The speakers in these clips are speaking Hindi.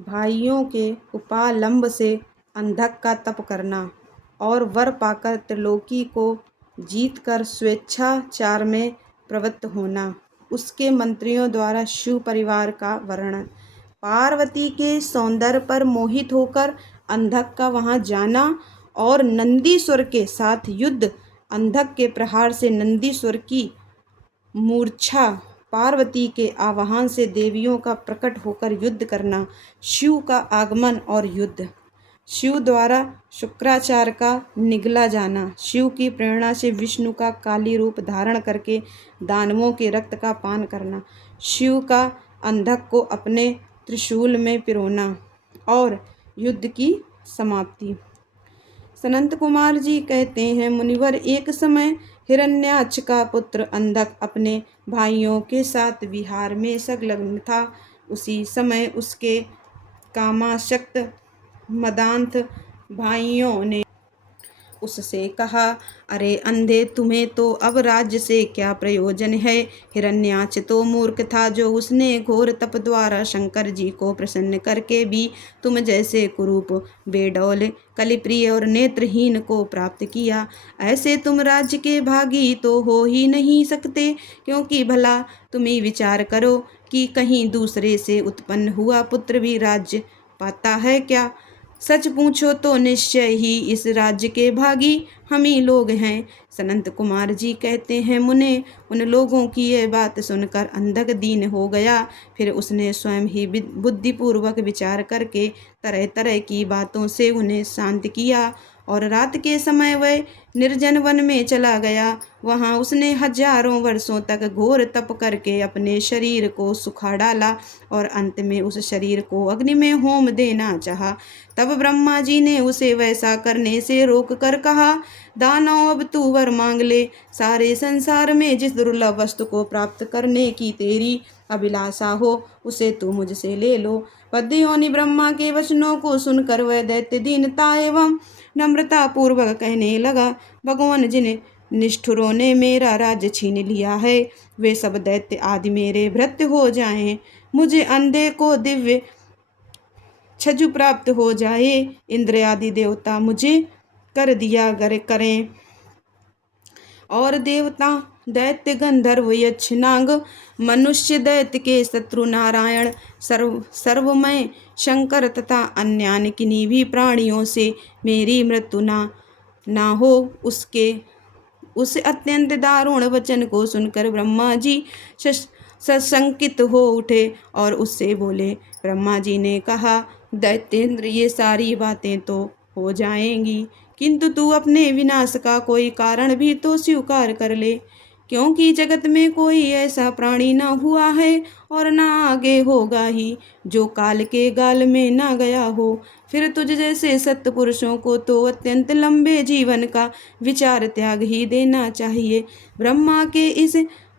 भाइयों के उपालंब से अंधक का तप करना और वर पाकर त्रिलोकी को जीतकर स्वेच्छाचार में प्रवृत्त होना। उसके मंत्रियों द्वारा शिव परिवार का वर्णन। पार्वती के सौंदर्य पर मोहित होकर अंधक का वहां जाना और नंदीश्वर के साथ युद्ध। अंधक के प्रहार से नंदीश्वर की मूर्छा, पार्वती के आवाहन से देवियों का प्रकट होकर युद्ध करना, शिव का आगमन और युद्ध, शिव द्वारा शुक्राचार्य का निगला जाना, शिव की प्रेरणा से विष्णु का काली रूप धारण करके दानवों के रक्त का पान करना, शिव का अंधक को अपने त्रिशूल में पिरोना और युद्ध की समाप्ति। सनंत कुमार जी कहते हैं, मुनिवर, एक समय हिरण्याक्ष का पुत्र अंधक अपने भाइयों के साथ विहार में संलग्न था। उसी समय उसके कामासक्त मदांध भाइयों ने उससे कहा, अरे अंधे, तुम्हें तो अब राज्य से क्या प्रयोजन है। हिरण्याक्ष तो मूर्ख था, जो उसने घोर तप द्वारा शंकर जी को प्रसन्न करके भी तुम जैसे कुरूप, बेडौल, कलिप्रिय और नेत्रहीन को प्राप्त किया। ऐसे तुम राज्य के भागी तो हो ही नहीं सकते, क्योंकि भला तुम ही विचार करो कि कहीं दूसरे से उत्पन्न हुआ पुत्र भी राज्य पाता है क्या। सच पूछो तो निश्चय ही इस राज्य के भागी हम ही लोग हैं। सनंत कुमार जी कहते हैं, मुने, उन लोगों की यह बात सुनकर अंधक दीन हो गया। फिर उसने स्वयं ही बुद्धिपूर्वक विचार करके तरह तरह की बातों से उन्हें शांत किया और रात के समय वह निर्जन वन में चला गया। वहां उसने हजारों वर्षों तक घोर तप करके अपने शरीर को सुखा डाला और अंत में उस शरीर को अग्नि में होम देना चाहा। तब ब्रह्मा जी ने उसे वैसा करने से रोक कर कहा, दानव, अब तू वर मांग ले। सारे संसार में जिस दुर्लभ वस्तु को प्राप्त करने की तेरी अभिलाषा हो, उसे तू मुझसे ले लो। पद्योनि ब्रह्मा के वचनों को सुनकर वह दैत्य दीनता एवं नम्रता पूर्वक कहने लगा, भगवान, जिन निष्ठुरों ने मेरा राज्य छीन लिया है, वे सब दैत्य आदि मेरे भृत्य हो जाएं। मुझे अंधे को दिव्य छजु प्राप्त हो जाए। इंद्र आदि देवता मुझे कर दिया करें और देवता, दैत्य, गंधर्व, यक्ष, नाग, मनुष्य, दैत्य के शत्रु नारायण, सर्वमय शंकर तथा अन्य किन्हीं भी प्राणियों से मेरी मृत्यु ना हो। उस अत्यंत दारुण वचन को सुनकर ब्रह्मा जी सशंकित हो उठे और उससे बोले। ब्रह्मा जी ने कहा, दैत्येंद्र, ये सारी बातें तो हो जाएंगी, किंतु तू अपने विनाश का कोई कारण भी तो स्वीकार कर ले, क्योंकि जगत में कोई ऐसा प्राणी न हुआ है और न आगे होगा ही, जो काल के गाल में न गया हो। फिर तुझ जैसे सत्य पुरुषों को तो अत्यंत लंबे जीवन का विचार त्याग ही देना चाहिए। ब्रह्मा के इस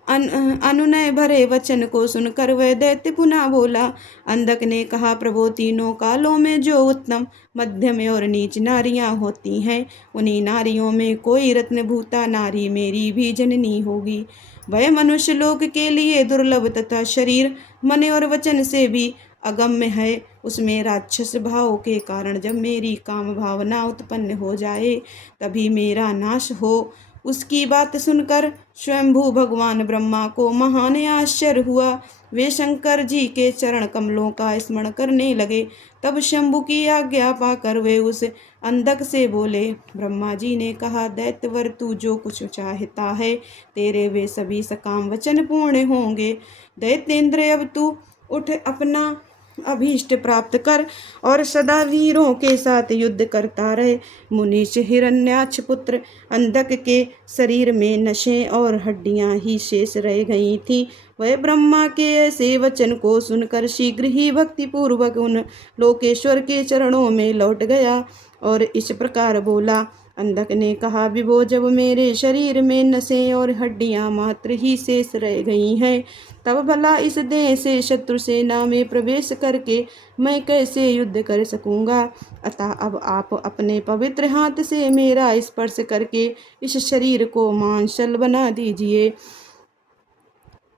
अनुनय भरे वचन को सुनकर वह दैत्य पुनः बोला। अंधक ने कहा, प्रभो, तीनों कालों में जो उत्तम, मध्यम और नीच नारियां होती हैं, उन्हीं नारियों में कोई रत्नभूता नारी मेरी भी जननी होगी। वह मनुष्य लोक के लिए दुर्लभ तथा शरीर, मन और वचन से भी अगम्य है। उसमें राक्षस भाव के कारण जब मेरी काम भावना उत्पन्न हो जाए, तभी मेरा नाश हो। उसकी बात सुनकर स्वयंभू भगवान ब्रह्मा को महान आश्चर्य हुआ। वे शंकर जी के चरण कमलों का स्मरण करने लगे। तब शंभु की आज्ञा पाकर वे उस अंधक से बोले। ब्रह्मा जी ने कहा, दैत्यवर, तू जो कुछ चाहता है, तेरे वे सभी सकाम वचन पूर्ण होंगे। दैत्येंद्र, अब तू उठ, अपना अभीष्ट प्राप्त कर और सदा वीरों के साथ युद्ध करता रहे। मुनीश हिरण्याक्ष पुत्र अंधक के शरीर में नसें और हड्डियां ही शेष रह गई थी। वह ब्रह्मा के ऐसे वचन को सुनकर शीघ्र ही भक्ति पूर्वक उन लोकेश्वर के चरणों में लौट गया और इस प्रकार बोला। अंधक ने कहा, विभो, जब मेरे शरीर में नसें और हड्डियां मात्र ही शेष रह गई हैं, तब भला इस देह से शत्रु सेना में प्रवेश करके मैं कैसे युद्ध कर सकूंगा। अतः अब आप अपने पवित्र हाथ से मेरा स्पर्श करके इस शरीर को मांसल बना दीजिए।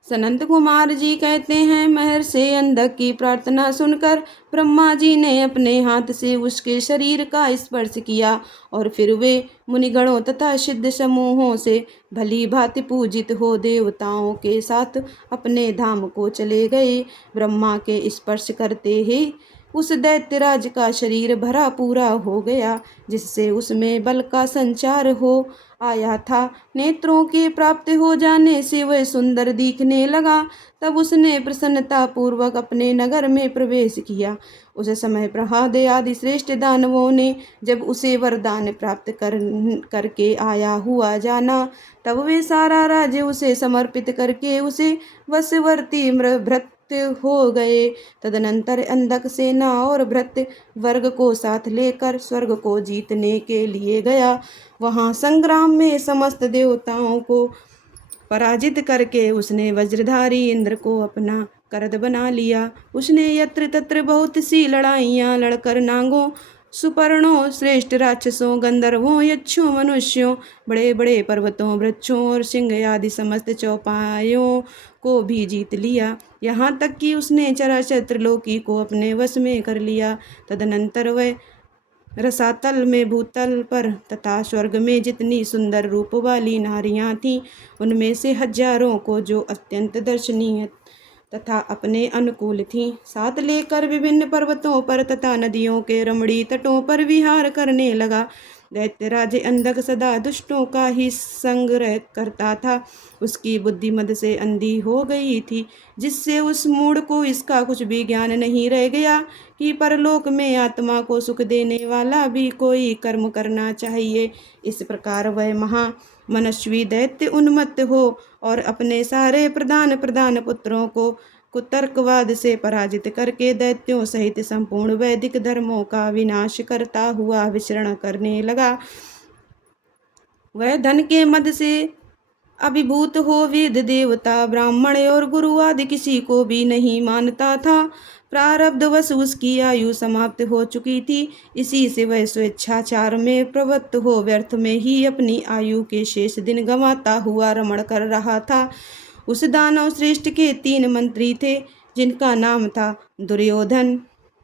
सनंत कुमार जी कहते हैं, महर्षि अंधक की प्रार्थना सुनकर ब्रह्मा जी ने अपने हाथ से उसके शरीर का स्पर्श किया और फिर वे मुनिगणों तथा सिद्ध समूहों से भली भांति पूजित हो देवताओं के साथ अपने धाम को चले गए। ब्रह्मा के स्पर्श करते ही उस दैत्यराज का शरीर भरा पूरा हो गया, जिससे उसमें बल का संचार हो आया था। नेत्रों के प्राप्त हो जाने से वह सुंदर दिखने लगा। तब उसने प्रसन्नता पूर्वक अपने नगर में प्रवेश किया। उस समय प्रहलाद आदि श्रेष्ठ दानवों ने जब उसे वरदान प्राप्त करके आया हुआ जाना, तब वे सारा राज्य उसे समर्पित करके उसे वशवर्ती भृत्य हो गए। तदनंतर अंधक सेना और भृत्य वर्ग को साथ लेकर स्वर्ग को जीतने के लिए गया। वहां संग्राम में समस्त देवताओं को पराजित करके उसने वज्रधारी इंद्र को अपना करद बना लिया। उसने यत्र तत्र बहुत सी लड़ाइयां लड़कर नागों, सुपर्णों, श्रेष्ठ राक्षसों, गंधर्वों, यक्षों, मनुष्यों, बड़े बड़े पर्वतों, वृक्षों और सिंह आदि समस्त चौपायों को भी जीत लिया। यहाँ तक कि उसने चराचर त्रिलोकी को अपने वश में कर लिया। तदनंतर वह रसातल में, भूतल पर तथा स्वर्ग में जितनी सुंदर रूप वाली नारियां थीं, उनमें से हजारों को जो अत्यंत दर्शनीय तथा अपने अनुकूल थीं, साथ लेकर विभिन्न पर्वतों पर तथा नदियों के रमणीय तटों पर विहार करने लगा। दैत्यराज अंधक सदा दुष्टों का ही संग्रह करता था। उसकी बुद्धि मद से अंधी हो गई थी, जिससे उस मूढ़ को इसका कुछ भी ज्ञान नहीं रह गया कि परलोक में आत्मा को सुख देने वाला भी कोई कर्म करना चाहिए। इस प्रकार वह महा मनस्वी दैत्य उन्मत्त हो और अपने सारे प्रधान पुत्रों को कुतर्कवाद से पराजित करके दैत्यों सहित संपूर्ण वैदिक धर्मों का विनाश करता हुआ विचरण करने लगा। वह धन के मद से अभिभूत हो वेद, देवता, ब्राह्मण और गुरु आदि किसी को भी नहीं मानता था। प्रारब्धवश उसकी आयु समाप्त हो चुकी थी। इसी से वह स्वेच्छाचार में प्रवृत्त हो व्यर्थ में ही अपनी आयु के शेष दिन गंवाता हुआ रमण कर रहा था। उस दानव श्रेष्ठ के 3 मंत्री थे, जिनका नाम था दुर्योधन,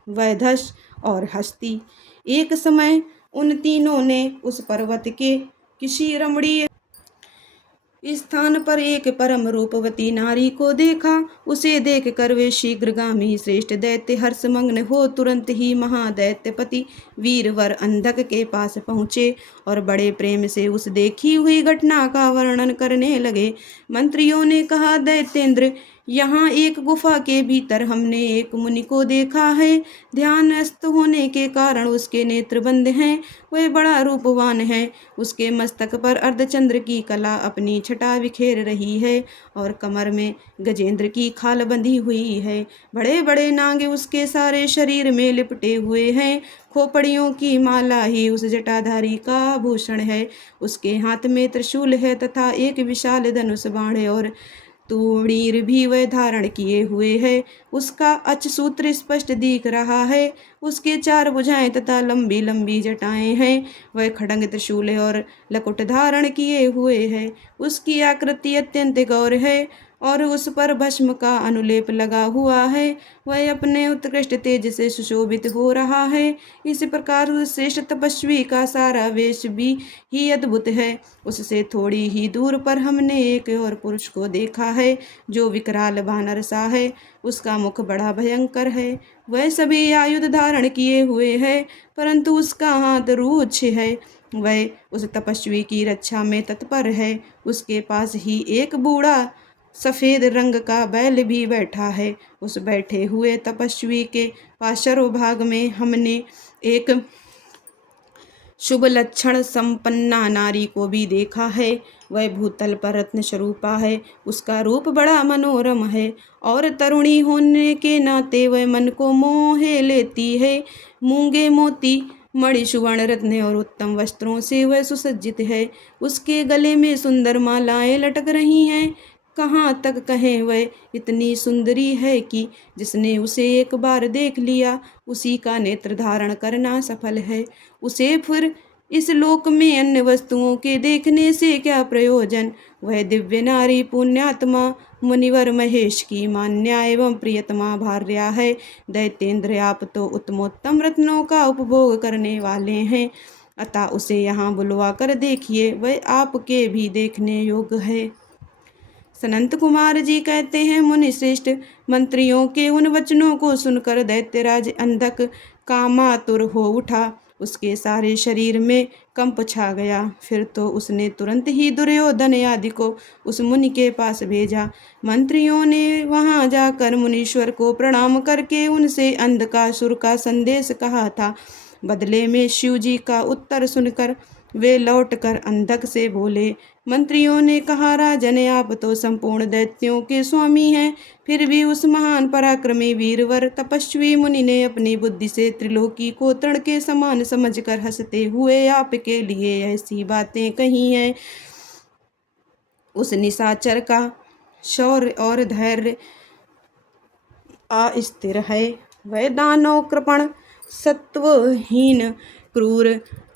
वैधस और हस्ती। एक समय उन तीनों ने उस पर्वत के किसी रमणीय स्थान पर एक परम रूपवती नारी को देखा। उसे देखकर वे शीघ्रगामी श्रेष्ठ दैत्य हर्षमग्न हो तुरंत ही महादैत्यपति वीरवर अंधक के पास पहुँचे और बड़े प्रेम से उस देखी हुई घटना का वर्णन करने लगे। मंत्रियों ने कहा, दैत्येंद्र, यहाँ एक गुफा के भीतर हमने एक मुनि को देखा है। ध्यानस्थ होने के कारण उसके नेत्र बंद हैं। वह बड़ा रूपवान है। उसके मस्तक पर अर्धचंद्र की कला अपनी छटा बिखेर रही है और कमर में गजेंद्र की खाल बंधी हुई है। बड़े बड़े नागे उसके सारे शरीर में लिपटे हुए हैं। खोपड़ियों की माला ही उस जटाधारी का आभूषण है। उसके हाथ में त्रिशूल है तथा एक विशाल धनुष बाण है और तूणीर भी वह धारण किए हुए है। उसका अचसूत्र स्पष्ट दिख रहा है। उसके 4 भुजाएं तथा लंबी लंबी जटाएं हैं। वह खड्ग, त्रिशूल और लकुट धारण किए हुए है। उसकी आकृति अत्यंत गौर है और उस पर भस्म का अनुलेप लगा हुआ है। वह अपने उत्कृष्ट तेज से सुशोभित हो रहा है। इस प्रकार उस श्रेष्ठ तपस्वी का सारा वेश भी ही अद्भुत है। उससे थोड़ी ही दूर पर हमने एक और पुरुष को देखा है, जो विकराल वानर सा है। उसका मुख बड़ा भयंकर है। वह सभी आयुध धारण किए हुए है, परंतु उसका हाथ रूक्ष है। वह उस तपस्वी की रक्षा में तत्पर है। उसके पास ही एक बूढ़ा सफेद रंग का बैल भी बैठा है। उस बैठे हुए तपस्वी के पास भाग में हमने एक शुभ लक्षण संपन्ना नारी को भी देखा है। वह भूतल पर रत्न स्वरूपा है। उसका रूप बड़ा मनोरम है और तरुणी होने के नाते वह मन को मोहे लेती है। मूंगे, मोती, मणि, सुवर्ण, रत्न और उत्तम वस्त्रों से वह सुसज्जित है। उसके गले में सुंदर मालाएं लटक रही हैं। कहाँ तक कहें, वह इतनी सुंदरी है कि जिसने उसे एक बार देख लिया, उसी का नेत्र धारण करना सफल है। उसे फिर इस लोक में अन्य वस्तुओं के देखने से क्या प्रयोजन। वह दिव्य नारी पुण्यात्मा मुनिवर महेश की मान्या एवं प्रियतमा भार्या है। दैतेंद्र आप तो उत्तमोत्तम रत्नों का उपभोग करने वाले हैं, अतः उसे यहाँ बुलवा कर देखिए, वह आपके भी देखने योग्य है। सनंत कुमार जी कहते हैं, मुनि श्रेष्ठ मंत्रियों के उन वचनों को सुनकर दैत्यराज अंधक कामातुर हो उठा। उसके सारे शरीर में कंप छा गया। फिर तो उसने तुरंत ही दुर्योधन आदि को उस मुनि के पास भेजा। मंत्रियों ने वहां जाकर मुनीश्वर को प्रणाम करके उनसे अंधकासुर का संदेश कहा था। बदले में शिव जी का उत्तर सुनकर वे लौटकर अंधक से बोले। मंत्रियों ने कहा, राजन आप तो संपूर्ण दैत्यों के स्वामी हैं, फिर भी उस महान पराक्रमी वीरवर तपस्वी मुनि ने अपनी बुद्धि से त्रिलोकी को तृण के समान समझकर हंसते हुए आपके लिए ऐसी बातें कही हैं। उस निशाचर का शौर्य और धैर्य अस्थिर है। वह दानव कृपण सत्वहीन क्रूर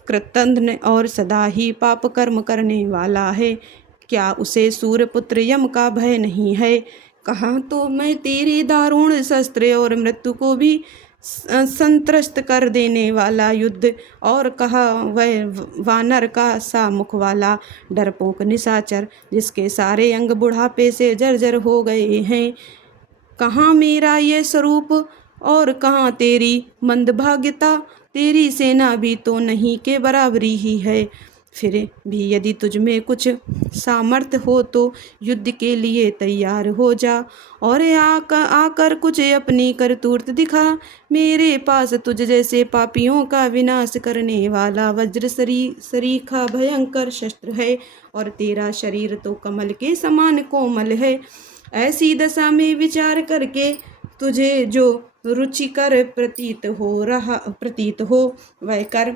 कृतघ्न और सदा ही पाप कर्म करने वाला है। क्या उसे सूर्यपुत्र यम का भय नहीं है। कहा तो मैं तेरे दारुण शस्त्र और मृत्यु को भी संत्रस्त कर देने वाला युद्ध, और कहा वह वानर का सा मुख वाला डरपोक निशाचर जिसके सारे अंग बुढ़ापे से जर्जर हो गए हैं। कहाँ मेरा ये स्वरूप और कहाँ तेरी मंदभाग्यता। तेरी सेना भी तो नहीं के बराबरी ही है। फिर भी यदि तुझ में कुछ सामर्थ्य हो तो युद्ध के लिए तैयार हो जा और आकर कुछ अपनी करतूत दिखा। मेरे पास तुझ जैसे पापियों का विनाश करने वाला वज्र सरीखा भयंकर शस्त्र है, और तेरा शरीर तो कमल के समान कोमल है। ऐसी दशा में विचार करके तुझे जो रुचिकर प्रतीत हो वह कर।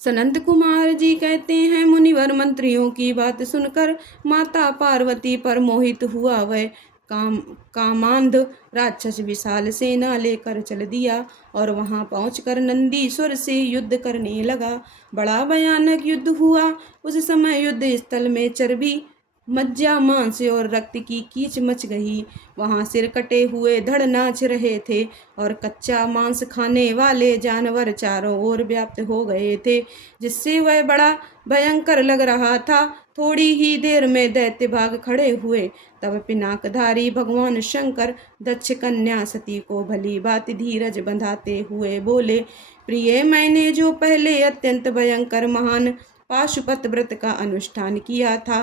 सनंत कुमार जी कहते हैं, मुनिवर मंत्रियों की बात सुनकर माता पार्वती पर मोहित हुआ। वह कामांध राक्षस विशाल सेना लेकर चल दिया और वहां पहुंचकर नंदीश्वर से युद्ध करने लगा। बड़ा भयानक युद्ध हुआ। उस समय युद्ध स्थल में चर्बी मज्जा मांस और रक्त की कीच मच गई। वहां सिर कटे हुए धड़ नाच रहे थे और कच्चा मांस खाने वाले जानवर चारों ओर व्याप्त हो गए थे, जिससे वह बड़ा भयंकर लग रहा था। थोड़ी ही देर में दैत्य भाग खड़े हुए। तब पिनाकधारी भगवान शंकर दक्ष कन्या सती को भली बात धीरज बंधाते हुए बोले, प्रिय, मैंने जो पहले अत्यंत भयंकर महान पाशुपत व्रत का अनुष्ठान किया था,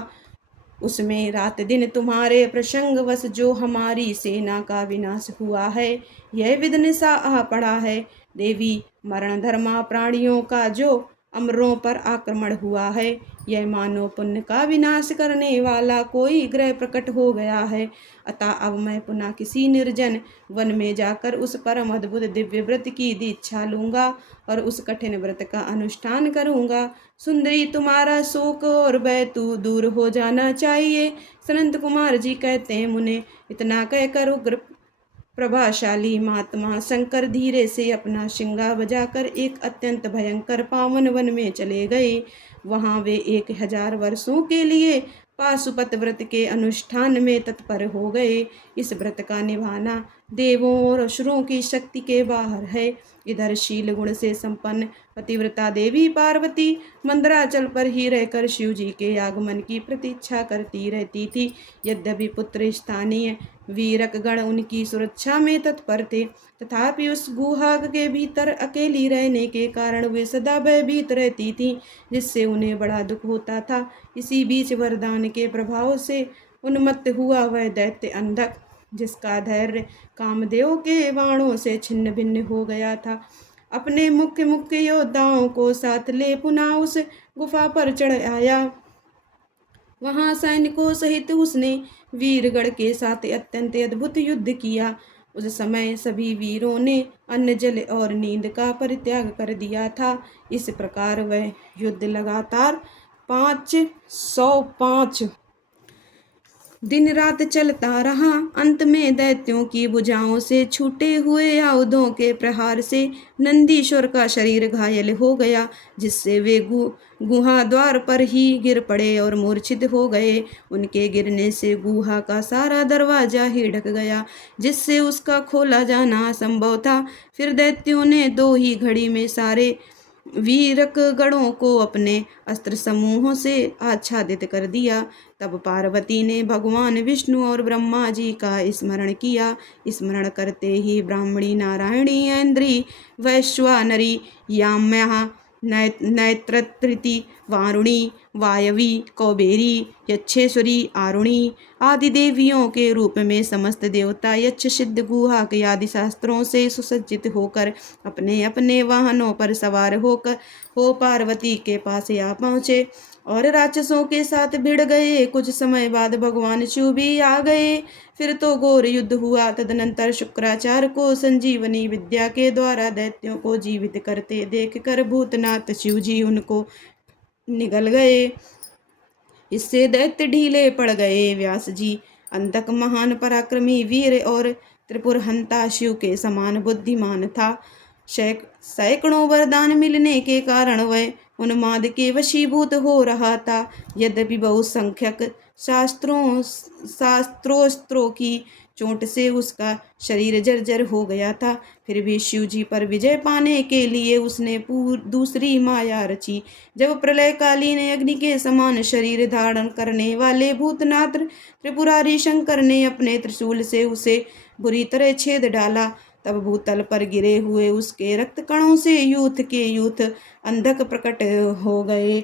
उसमें रात दिन तुम्हारे प्रसंगवश जो हमारी सेना का विनाश हुआ है, यह विदनिशा आ पड़ा है। देवी, मरण धर्मा प्राणियों का जो अमरों पर आक्रमण हुआ है, यह मानव पुण्य का विनाश करने वाला कोई ग्रह प्रकट हो गया है। अतः अब मैं पुनः किसी निर्जन वन में जाकर उस परम अद्भुत दिव्य व्रत की दीक्षा लूंगा और उस कठिन व्रत का अनुष्ठान करूंगा। सुंदरी, तुम्हारा शोक और भय तू दूर हो जाना चाहिए। सनंत कुमार जी कहते हैं, मुने इतना कहकर उग्र प्रभाशाली महात्मा शंकर धीरे से अपना शिंगा बजाकर एक अत्यंत भयंकर पावन वन में चले गए। वहां वे 1000 वर्षों के लिए पाशुपत व्रत के अनुष्ठान में तत्पर हो गए। इस व्रत का निभाना देवों और असुरों की शक्ति के बाहर है। इधर शील गुण से संपन्न पतिव्रता देवी पार्वती मंदराचल पर ही रहकर शिव जी के आगमन की प्रतीक्षा करती रहती थी। यद्यपि पुत्र स्थानीय वीरक गण उनकी सुरक्षा में तत्पर थे, तथापि उस गुहा के भीतर अकेली रहने के कारण वे सदा भयभीत रहती थीं, जिससे उन्हें बड़ा दुख होता था। इसी बीच वरदान के प्रभाव से उन्मत्त हुआ वह दैत्य अंधक, जिसका धैर्य कामदेव के बाणों से छिन्न भिन्न हो गया था, अपने मुख्य योद्धाओं को साथ ले पुनः उस गुफा पर चढ़ आया। वहां सैनिकों सहित उसने वीरगढ़ के साथ अत्यंत अद्भुत युद्ध किया। उस समय सभी वीरों ने अन्न जल और नींद का परित्याग कर दिया था। इस प्रकार वह युद्ध लगातार 505 दिन रात चलता रहा। अंत में दैत्यों की भुजाओं से छूटे हुए आयुधों के प्रहार से नंदीश्वर का शरीर घायल हो गया, जिससे वे गुहा द्वार पर ही गिर पड़े और मूर्छित हो गए। उनके गिरने से गुहा का सारा दरवाजा ही ढक गया, जिससे उसका खोला जाना असंभव था। फिर दैत्यों ने दो ही घड़ी में सारे वीरक गणों को अपने अस्त्र समूहों से आच्छादित कर दिया। तब पार्वती ने भगवान विष्णु और ब्रह्मा जी का स्मरण किया। स्मरण करते ही ब्राह्मणी, नारायणी, ऐन्द्री, वैश्वानरी, याम्या, नैत्रृति, वारुणी, वायवी, कौबेरी, यक्षेश्वरी, आरुणी आदि देवियों के रूप में समस्त देवता यक्ष, सिद्ध, गुहा आदि शास्त्रों से सुसज्जित होकर अपने अपने वाहनों पर सवार हो पार्वती के पास आ पहुँचे और राक्षसों के साथ भिड़ गए। कुछ समय बाद भगवान शिव भी आ गए। फिर तो घोर युद्ध हुआ। तदनंतर शुक्राचार्य को संजीवनी विद्या के द्वारा दैत्यों को जीवित करते देखकर भूतनाथ शिव जी उनको निगल गए। इससे दैत्य ढीले पड़ गए। व्यास जी अंधक महान पराक्रमी वीर और त्रिपुर हंता शिव के समान बुद्धिमान था। सैकड़ों वरदान मिलने के कारण वह उन्माद के वशीभूत हो रहा था। यद्यपि बहुसंख्यक शास्त्रोस्त्रों की चोट से उसका शरीर जर्जर हो गया था, फिर भी शिव जी पर विजय पाने के लिए उसने दूसरी माया रची। जब प्रलयकालीन अग्नि के समान शरीर धारण करने वाले भूतनाथ त्रिपुरारी शंकर ने अपने त्रिशूल से उसे बुरी तरह छेद डाला, तब भूतल पर गिरे हुए उसके रक्त कणों से यूथ के यूथ अंधक प्रकट हो गए।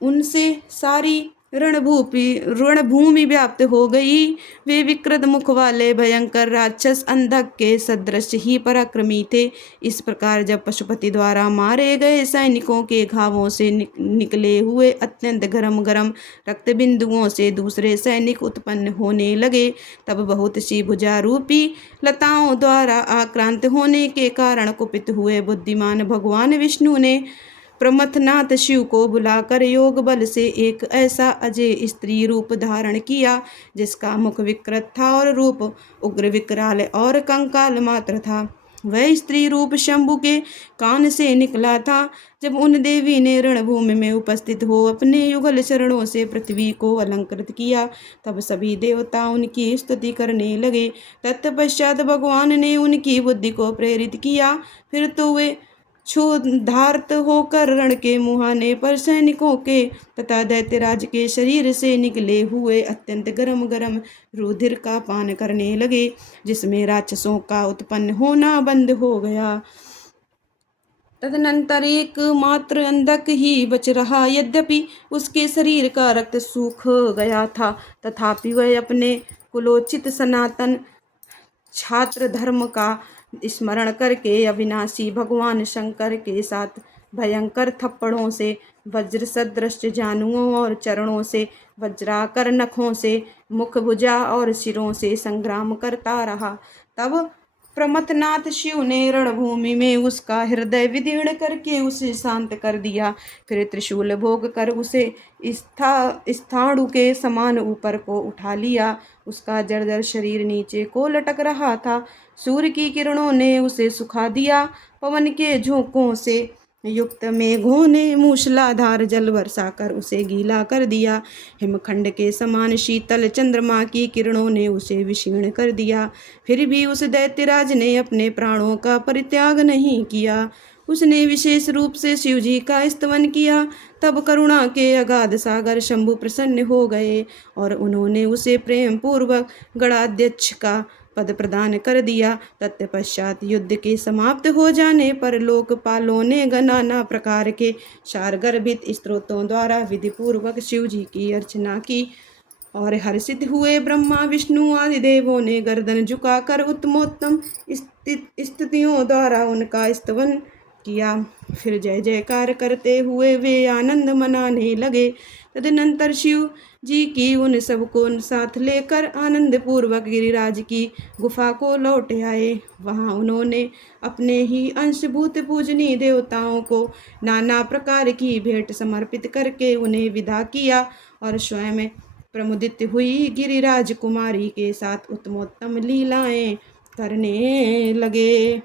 उनसे सारी रणभूमि व्याप्त हो गई। वे विकृत मुख वाले भयंकर राक्षस अंधक के सदृश ही पराक्रमी थे। इस प्रकार जब पशुपति द्वारा मारे गए सैनिकों के घावों से निकले हुए अत्यंत गरम गरम रक्त बिंदुओं से दूसरे सैनिक उत्पन्न होने लगे, तब बहुत सी भुजा रूपी लताओं द्वारा आक्रांत होने के कारण कुपित हुए बुद्धिमान भगवान विष्णु ने प्रमथनाथ शिव को बुलाकर योग बल से एक ऐसा अजय स्त्री रूप धारण किया, जिसका मुख विकृत था और रूप उग्र विकराल और कंकाल मात्र था। वह स्त्री रूप शंभु के कान से निकला था। जब उन देवी ने रणभूमि में उपस्थित हो अपने युगल चरणों से पृथ्वी को अलंकृत किया, तब सभी देवता उनकी स्तुति करने लगे। तत्पश्चात भगवान ने उनकी बुद्धि को प्रेरित किया। फिर तो वे क्षुधार्त होकर रण के मुहाने पर सैनिकों के तथा दैत्यराज के शरीर से निकले हुए अत्यंत गरम गरम रुधिर का पान करने लगे, जिसमें राक्षसों का उत्पन्न होना बंद हो गया। तदनंतर एक मात्र अंधक ही बच रहा। यद्यपि उसके शरीर का रक्त सूख गया था, तथापि वह अपने कुलोचित सनातन छात्र धर्म का स्मरण करके अविनाशी भगवान शंकर के साथ भयंकर थप्पड़ों से, वज्र सदृश जानुओं और चरणों से, वज्राकर नखों से, मुख, भुजा और सिरों से संग्राम करता रहा। तब प्रमथनाथ शिव ने रणभूमि में उसका हृदय विदीर्ण करके उसे शांत कर दिया। फिर त्रिशूल भोग कर उसे स्थाणु के समान ऊपर को उठा लिया। उसका जर्जर शरीर नीचे को लटक रहा था। सूर्य की किरणों ने उसे सुखा दिया। पवन के झोंकों से युक्त मेघों ने मूसलाधार जल वर्षा कर उसे गीला कर दिया। हिमखंड के समान शीतल चंद्रमा की किरणों ने उसे विशीर्ण कर दिया। फिर भी उस दैत्यराज ने अपने प्राणों का परित्याग नहीं किया। उसने विशेष रूप से शिवजी का स्तवन किया। तब करुणा के अगाध सागर शंभु प्रसन्न हो गए और उन्होंने उसे प्रेम पूर्वक गणाध्यक्ष का पद प्रदान कर दिया। तत्पश्चात युद्ध के समाप्त हो जाने पर लोकपालों ने नाना प्रकार के सारगर्भित स्तोत्रों द्वारा विधि पूर्वक शिव जी की अर्चना की और हर्षित हुए ब्रह्मा विष्णु आदि देवों ने गर्दन झुकाकर उत्तमोत्तम स्तुतियों द्वारा उनका स्तवन किया। फिर जय जयकार करते हुए वे आनंद मनाने लगे। तदनंतर शिव जी की उन सबको साथ लेकर आनंद पूर्वक गिरिराज की गुफा को लौट आए। वहाँ उन्होंने अपने ही अंशभूत पूजनीय देवताओं को नाना प्रकार की भेंट समर्पित करके उन्हें विदा किया और स्वयं प्रमुदित हुई गिरिराज कुमारी के साथ उत्तमोत्तम लीलाएं करने लगे।